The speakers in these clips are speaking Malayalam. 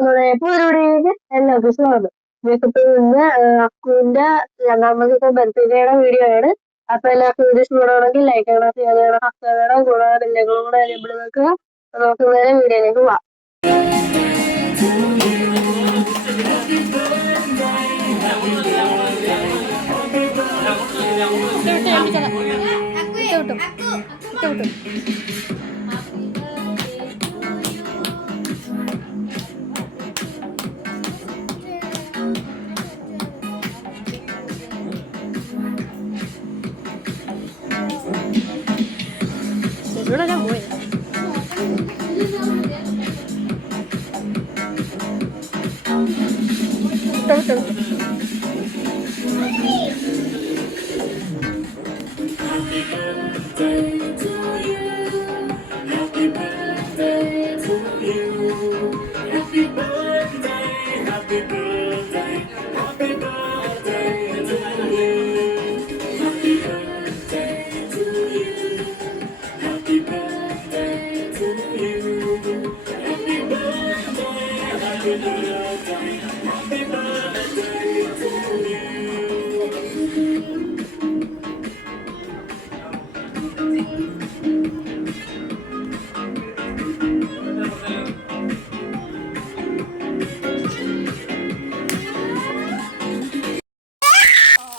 പരിപാടിക്ക് എല്ലാവർക്കും സ്വാഗതം. ഇതൊക്കെ ഇന്ന് അക്കുവിന്റെ രണ്ടാമത്തെ ബർത്ത്ഡേയുടെ വീഡിയോ ആണ്. അപ്പൊ എല്ലാവർക്കും വീഡിയോ ഇഷ്ടപ്പെടുകയാണെങ്കിൽ ലൈക്ക് ചെയ്യണം, ഷെയർ ചെയ്യണം, സബ്സ്ക്രൈബ് ചെയ്യണം, കൂടാതെ ബെല്ലൈക്കൺ കൂടെ എനേബിൾ വെക്കുക. നമുക്ക് നേരെ വീഡിയോയിലേക്ക് പോവാം. ഇവിടെ ഞാൻ പോയി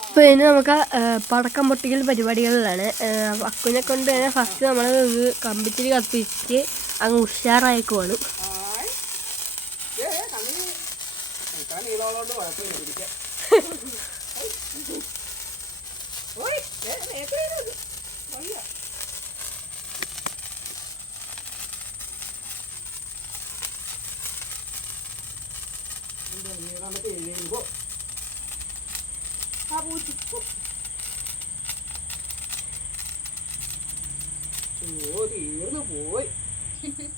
അപ്പോൾ ഇനി നമുക്ക് പടക്കം പൊട്ടിക്കൽ പരിപാടികളിലാണ്. അക്കുനെ കൊണ്ട് തന്നെ ഫസ്റ്റ് നമ്മൾ കമ്പിത്തിരി കത്തിച്ച് അങ്ങ് ഉഷാറായിക്കുവാണ്.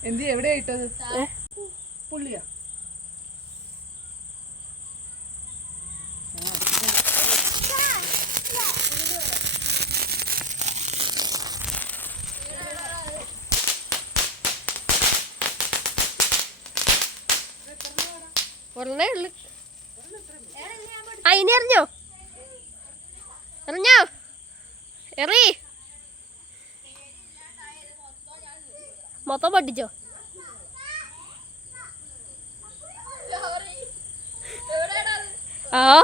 എന്ത് എവിടെയാ ഇട്ടത്? പുള്ളിയാ? ഒരെണ്ണേ ഉള്ളു. ഇനി എറിഞ്ഞോ? എറിഞ്ഞോ? എറി മൊത്തം പൊട്ടിച്ചോ? ആ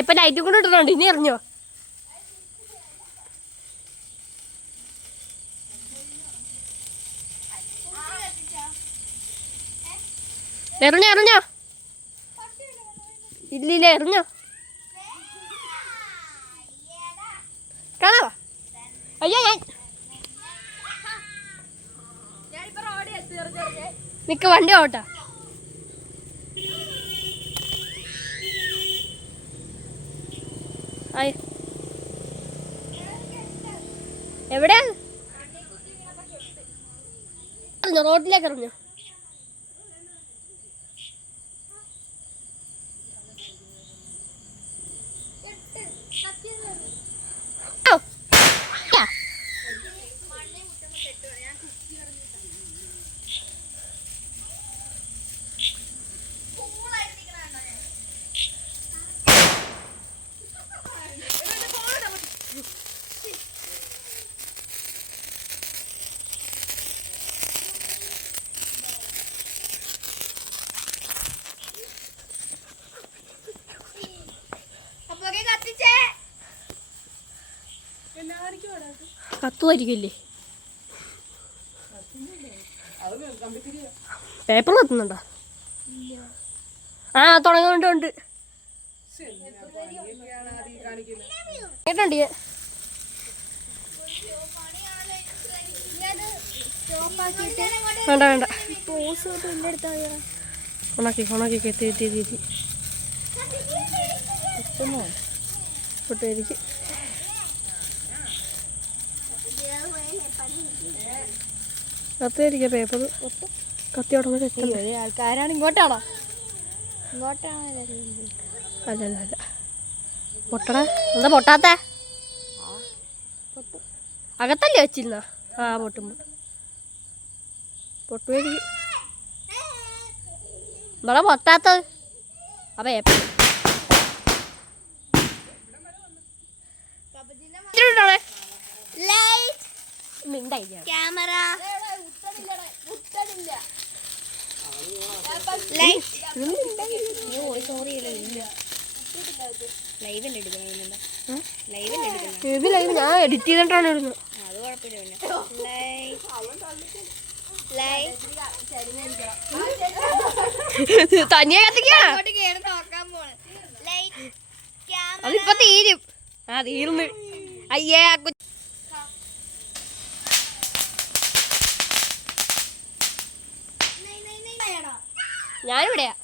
ഇപ്പൊ ലൈറ്റ് കൂടെ ഇട്ടിട്ടുണ്ട്. ഇനി എറിഞ്ഞോ? എറിഞ്ഞോ? എറിഞ്ഞോ? ഇല്ലില്ല, എറിഞ്ഞോ? കാണാവോ? അയ്യോ, ഞാൻ നിക്ക് വണ്ടി ഓട്ടാ. എവിടെയാ? റോഡിലേക്ക് എറിഞ്ഞോ? കത്തുമായിരിക്കില്ലേ? പേപ്പർ കത്തുന്നുണ്ടോ? തുടങ്ങുന്നുണ്ട്. കേട്ടോണ്ട് വേണ്ട വേണ്ട, ഉണക്കി ഉണക്കി കെത്തി കെത്തി കയറ്റി പൊട്ടായിരിക്കും. കത്തിയായിരിക്കാം പേപ്പർ. കത്തി ഉടനെ തെറ്റും. ആൾക്കാരാണ് ഇങ്ങോട്ടാണോ? ഇങ്ങോട്ടാണോ? അല്ല പൊട്ടണ എന്താ പൊട്ടാത്ത? അകത്തല്ലേ വെച്ചിരുന്ന? ആ പൊട്ടും പൊട്ടുമായിരിക്കും. ഇവിടെ പൊട്ടാത്തത് അപ്പൊ ക്യാമറ ഇത് ലൈവ് ഞാൻ എഡിറ്റ് ചെയ്തിട്ടാണ് ഇടുന്നത്. അത് കുഴപ്പമില്ല. തനിയെ കത്തിക്കാ അതിപ്പോ തീരും. ആ തീർന്ന്. അയ്യേ ഞാനിവിടെയാ.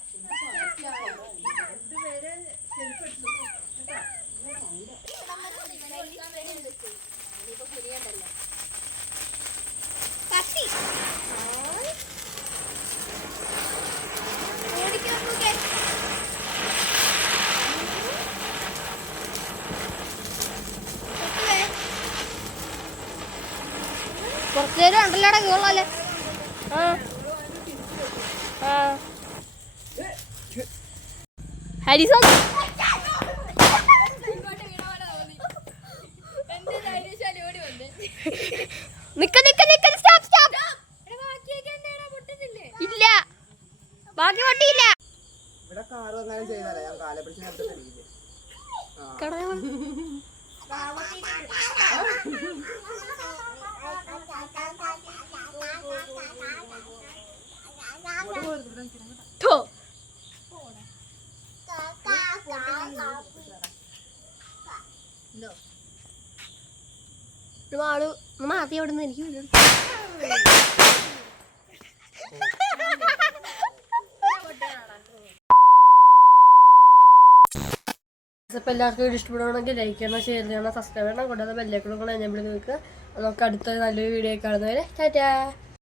കുറച്ചു നേരം ഉണ്ടല്ലോടാ കേളല്ലേ. ഹരിസോ ഇല്ല ബാക്കി പൊട്ടിയില്ല. മാത്തി എവിടുന്ന് എനിക്ക് അപ്പോൾ എല്ലാവർക്കും വീഡിയോ ഇഷ്ടപ്പെടുകയാണെങ്കിൽ ലൈക്ക് ചെയ്യണം, ഷെയർ ചെയ്യണം, സബ്സ്ക്രൈബ് ചെയ്യണം, കൂടാതെ ബെല്ലൈക്കൺ കൂടെ എനേബിൾ ചെയ്ത് വെക്കുക. നമുക്ക് അടുത്ത നല്ലൊരു വീഡിയോ കാണുന്നവരെ ടാറ്റാ.